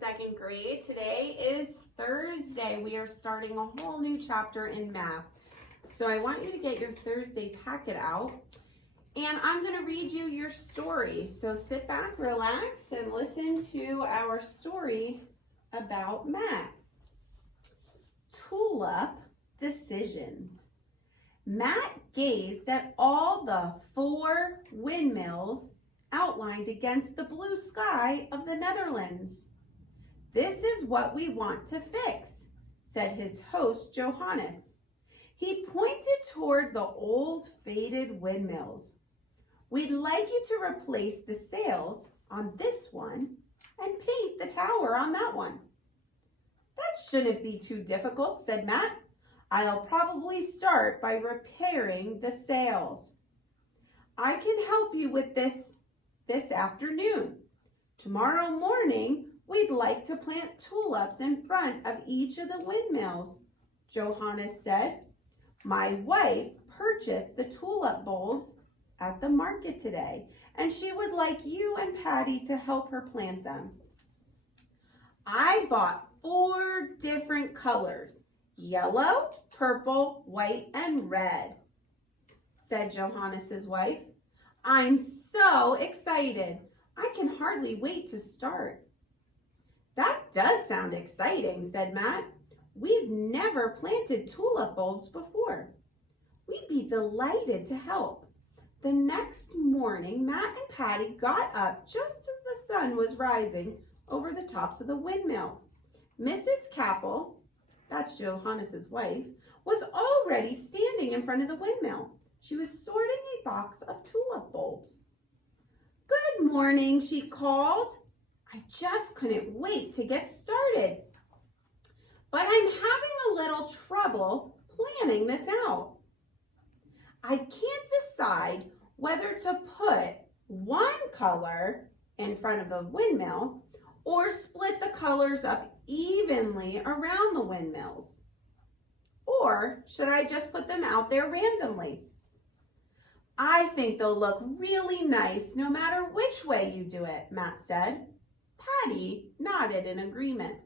second grade. Today is Thursday. We are starting a whole new chapter in math. So I want you to get your Thursday packet out and I'm going to read you your story. So sit back, relax, and listen to our story about math. Tulip Decisions. Matt gazed at all the 4 windmills outlined against the blue sky of the Netherlands. "This is what we want to fix," said his host Johannes. He pointed toward the old faded windmills. "We'd like you to replace the sails on this one and paint the tower on that one." "That shouldn't be too difficult," said Matt. "I'll probably start by repairing the sails. I can help you with this afternoon. Tomorrow morning, we'd like to plant tulips in front of each of the windmills," Johannes said. "My wife purchased the tulip bulbs at the market today, and she would like you and Patty to help her plant them." "I bought 4 different colors, yellow, purple, white, and red," said Johannes's wife. "I'm so excited. I can hardly wait to start." "That does sound exciting," said Matt. "We've never planted tulip bulbs before. We'd be delighted to help." The next morning, Matt and Patty got up just as the sun was rising over the tops of the windmills. Mrs. Capel, that's Johannes's wife, was already standing in front of the windmill. She was sorting a box of tulip bulbs. "Good morning," she called. "I just couldn't wait to get started. But I'm having a little trouble planning this out. I can't decide whether to put one color in front of the windmill or split the colors up evenly around the windmills. Or should I just put them out there randomly? I think they'll look really nice no matter which way you do it," Matt said. Patty nodded in agreement.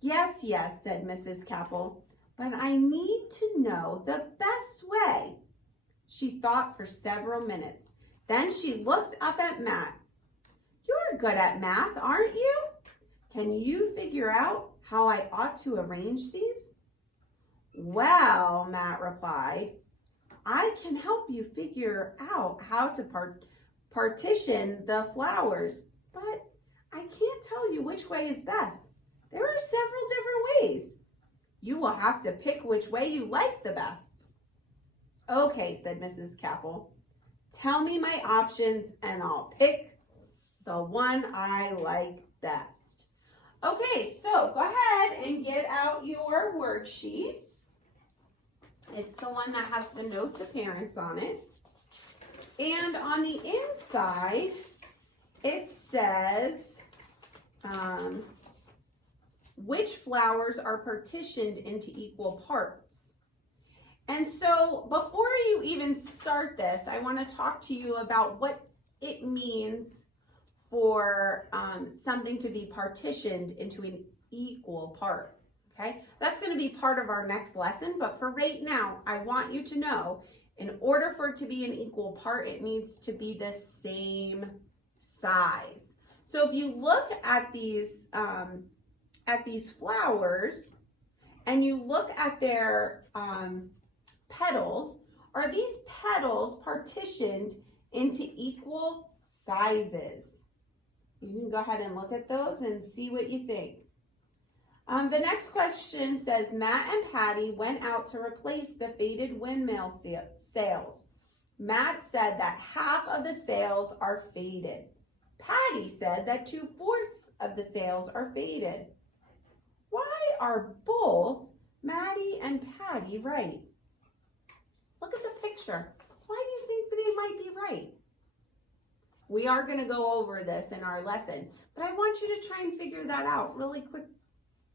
Yes, said Mrs. Capel, "but I need to know the best way." She thought for several minutes. Then she looked up at Matt. "You're good at math, aren't you? Can you figure out how I ought to arrange these?" "Well," Matt replied, "I can help you figure out how to partition the flowers, but I can't tell you which way is best. There are several different ways. You will have to pick which way you like the best." "Okay," said Mrs. Capel. "Tell me my options and I'll pick the one I like best." Okay, so go ahead and get out your worksheet. It's the one that has the note to parents on it. And on the inside, it says which flowers are partitioned into equal parts. And so before you even start this, I want to talk to you about what it means for something to be partitioned into an equal part. Okay, that's going to be part of our next lesson, but for right now, I want you to know in order for it to be an equal part, it needs to be the same size. So if you look at these flowers and you look at their petals, are these petals partitioned into equal sizes? You can go ahead and look at those and see what you think. The next question says, Matt and Patty went out to replace the faded windmill sails. Matt said that half of the sails are faded. Patty said that 2/4 of the sails are faded. Why are both Maddie and Patty right? Look at the picture. Why do you think they might be right? We are going to go over this in our lesson, but I want you to try and figure that out really quick.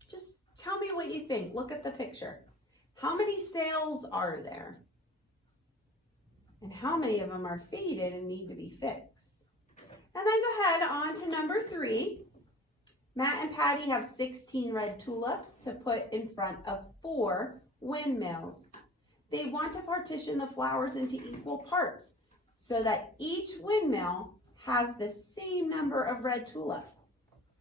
Just tell me what you think. Look at the picture. How many sails are there? And how many of them are faded and need to be fixed? And then go ahead on to number 3. Matt and Patty have 16 red tulips to put in front of 4 windmills. They want to partition the flowers into equal parts so that each windmill has the same number of red tulips.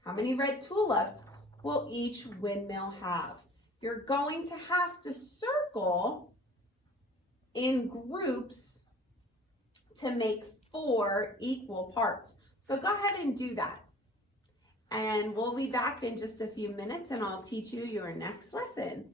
How many red tulips will each windmill have? You're going to have to circle in groups to make 4 equal parts. So go ahead and do that. And we'll be back in just a few minutes and I'll teach you your next lesson.